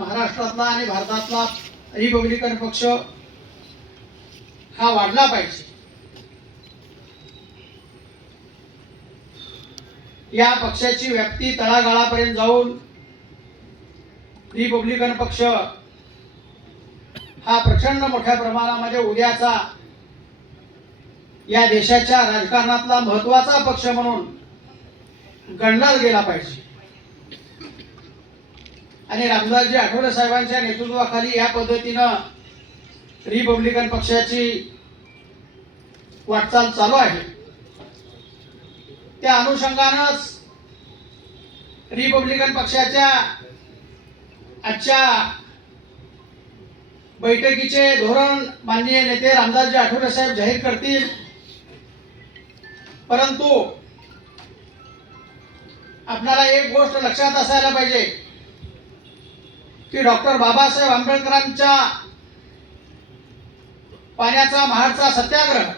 महाराष्ट्रातला आणि भारतातला रिपब्लिकन पक्ष हा वाढला पाहिजे। या पक्षाची व्याप्ती तळागाळापर्यंत जाऊन रिपब्लिकन पक्ष हा प्रचंड मोठ्या प्रमाणामध्ये उद्याचा या देशाच्या राजकारणातला महत्त्वाचा पक्ष म्हणून गणला गेला पाहिजे। आणि रामदासजी आठवले साहेबांच्या नेतृत्वाखाली या पद्धतीनं रिपब्लिकन पक्षाची वाटचाल चालू आहे। त्या अनुषंगानंच रिपब्लिकन पक्षाच्या आजच्या बैठकीचे धोरण माननीय नेते रामदासजी आठवले साहेब जाहीर करतील, परंतु आपल्याला एक गोष्ट लक्षात असायला पाहिजे की डॉक्टर बाबासाहेब आंबेडकरांच्या पाण्याचा महाडचा सत्याग्रह,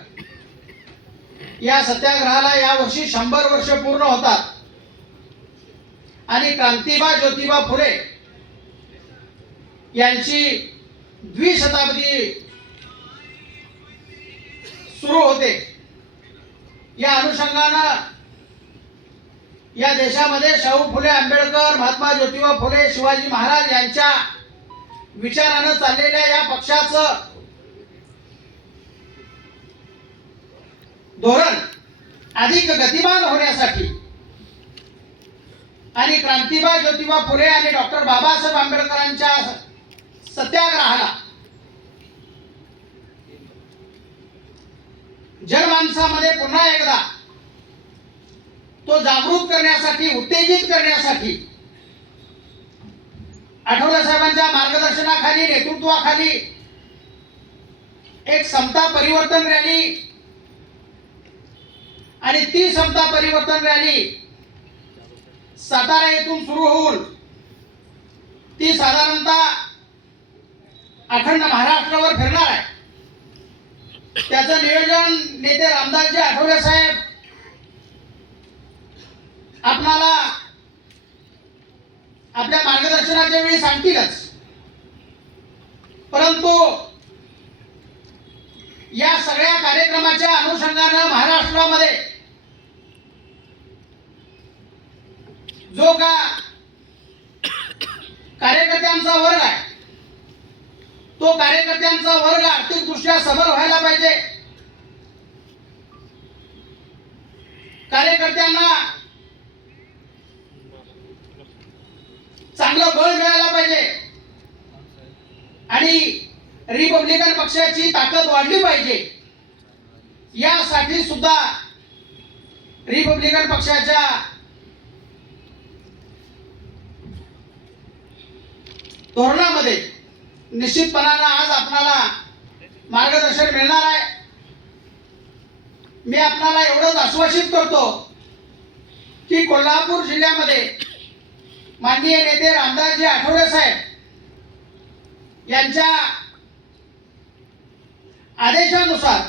या सत्याग्रहाला यावर्षी 100 वर्ष पूर्ण होतात आणि क्रांतिबा ज्योतिबा फुले यांची द्विशताब्दी सुरू होते। या अनुषंगानं या देशामध्ये शाहू फुले आंबेडकर, महात्मा ज्योतिबा फुले, शिवाजी महाराज यांच्या विचारानं चाललेल्या या पक्षाचं धोरण अधिक गतिमान होण्यासाठी आणि क्रांतिबा ज्योतिबा फुले आणि डॉक्टर बाबासाहेब आंबेडकरांच्या सत्याग्रहाला जनमानसामध्ये पुन्हा एकदा तो जागृत करण्यासाठी, उत्तेजित करण्यासाठी आठवले साहेबांच्या मार्गदर्शनाखाली, नेतृत्वाखाली एक समता परिवर्तन रॅली आणि ती समता परिवर्तन रॅली सातारा येथून सुरू होऊन ती साधारणतः अखंड महाराष्ट्रावर फिरणार आहे। त्याचं नियोजन नेते रामदासजी आठवले साहेब आपणाला आपल्या मार्गदर्शनाच्या वेळी सांगतीलच, परंतु या सगळ्या कार्यक्रमाच्या अनुषंगानं महाराष्ट्रामध्ये जो का कार्यकर्त्यांचा वर्ग आहे, तो कार्यकर्त्यांचा वर्ग आर्थिकदृष्ट्या सबल व्हायला पाहिजे। कार्यकर्त्यांना चांगलं बळ मिळायला पाहिजे आणि रिपब्लिकन पक्षाची ताकद वाढली पाहिजे। यासाठी सुद्धा रिपब्लिकन पक्षाच्या धोरणामध्ये निश्चितपणानं आज आपल्याला मार्गदर्शन मिळणार आहे। मी आपल्याला एवढंच आश्वासित करतो की कोल्हापूर जिल्ह्यामध्ये माननीय नेते रामदासजी आठवले साहेब यांच्या आदेशानुसार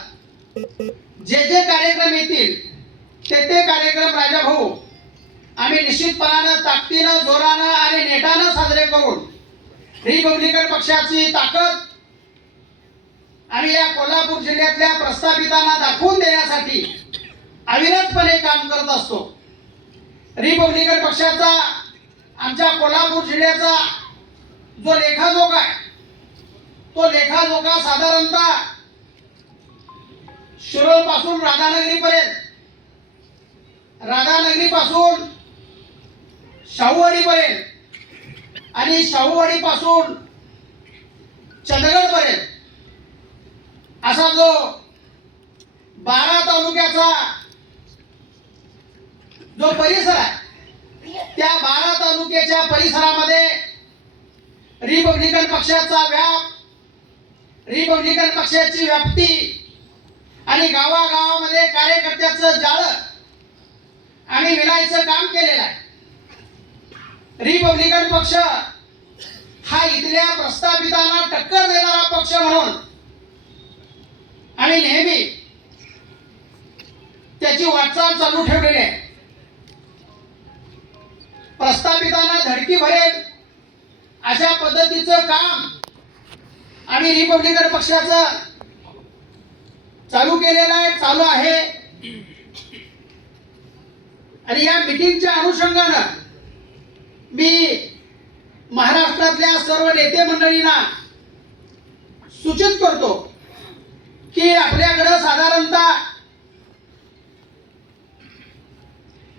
जे कार्यक्रम येतील ते कार्यक्रम राजाभाऊ आम्ही निश्चितपणानं, ताकदीनं, जोरानं आणि नेटानं साजरे करून रिपब्लिकन पक्षाची ताकद आणि या कोल्हापूर जिल्ह्यातल्या प्रस्थापितांना दाखवून देण्यासाठी अविरतपणे काम करत असतो। रिपब्लिकन पक्षाचा आमच्या कोल्हापूर जिल्ह्याचा जो लेखाजोखा आहे, तो लेखाजोखा साधारणतः शिरोळ पासून राधानगरीपर्यंत, राधानगरीपासून शाहूवाडीपर्यंत आणि शाहूवाडी पासून चंदगड पर्यंत असा जो 12 तालुक्याचा जो परिसर आहे, त्या 12 तालुक्याच्या परिसरामध्ये रिपब्लिकन पक्षाचा व्याप, रिपब्लिकन पक्षाची व्याप्ती आणि गावागावामध्ये कार्यकर्त्याचं जाळं आम्ही विणायचं काम केलेलं आहे। रिपब्लिकन पक्ष हा इथल्या प्रस्थापितांना टक्कर देणारा पक्ष म्हणून आम्ही नेहमी त्याची वाटचाल चालू ठेवलेली आहे। प्रस्थापितांना धडकी भरेल अशा पद्धतीचं काम आम्ही रिपब्लिकन पक्षाचं चालू केलेलं आहे, चालू आहे. आणि या मीटिंगच्या अनुषंगानं मी महाराष्ट्रातल्या सर्व नेते मंडळींना सूचित करतो की आपल्याकडे साधारणतः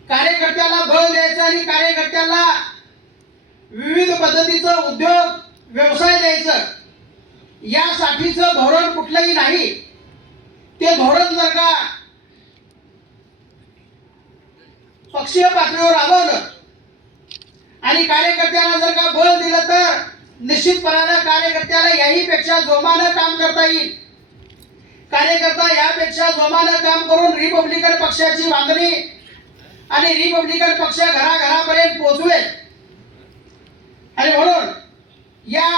कार्यकर्त्याला बळ द्यायचं आणि कार्यकर्त्याला विविध पद्धतीचं उद्योग व्यवसाय द्यायचं, यासाठीचं धोरण कुठलंही नाही. ते धोरण जर का पक्षीय पातळीवर राबवलं आणि कार्यकर्त्यांना जर का बळ दिलं तर निश्चितपणानं कार्यकर्त्याला याहीपेक्षा जोमानं काम करता येईल. कार्यकर्ता यापेक्षा जोमानं काम करून रिपब्लिकन पक्षाची बांधणी आणि रिपब्लिकन पक्ष घराघरापर्यंत पोहोचवेल. आणि म्हणून या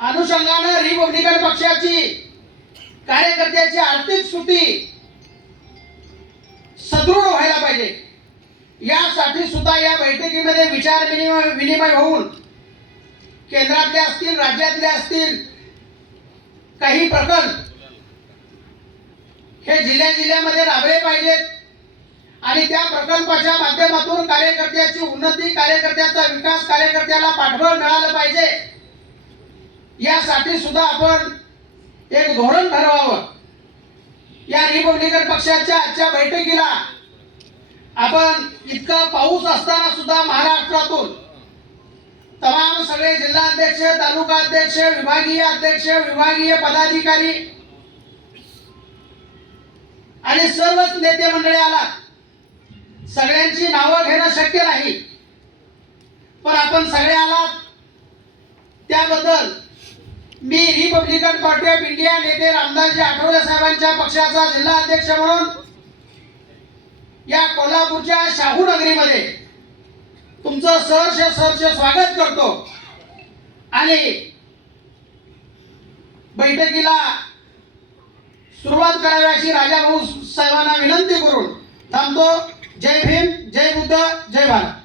अनुषंगानं रिपब्लिकन पक्षाची कार्यकर्त्याची आर्थिक स्थिती सदृढ व्हायला पाहिजे. यासाठी सुद्धा या बैठकीमध्ये विचार विनिमय होऊन केंद्रातले असतील, राज्यातले असतील काही प्रकल्प हे जिल्ह्यामध्ये राबले पाहिजेत आणि त्या प्रकल्पाच्या माध्यमातून कार्यकर्त्याची उन्नती, कार्यकर्त्याचा विकास, कार्यकर्त्याला पाठबळ मिळालं पाहिजे. यासाठी सुद्धा आपण एक धोरण ठरवावं. या रिपब्लिकन पक्षाच्या आजच्या बैठकीला आपण इतका पाऊस असताना सुद्धा महाराष्ट्रातून तमाम सगळे जिल्हाध्यक्ष, तालुका अध्यक्ष, विभागीय अध्यक्ष, विभागीय पदाधिकारी आणि सर्वच नेते मंडळी आला. सगळ्यांची नावं घेणं शक्य नाही, पण आपण सगळे आलात त्याबद्दल मी रिपब्लिकन पार्टी ऑफ इंडिया नेते रामदासजी आठवले साहेबांच्या पक्षाचा जिल्हा अध्यक्ष म्हणून या कोल्हापूरच्या शाहू नगरीमध्ये तुमचं सहर्ष स्वागत करतो आणि बैठकीला सुरुवात करावी अशी राजाभाऊ साहेबांना विनंती करून थांबतो. जय भीम, जय बुद्ध, जय भारत.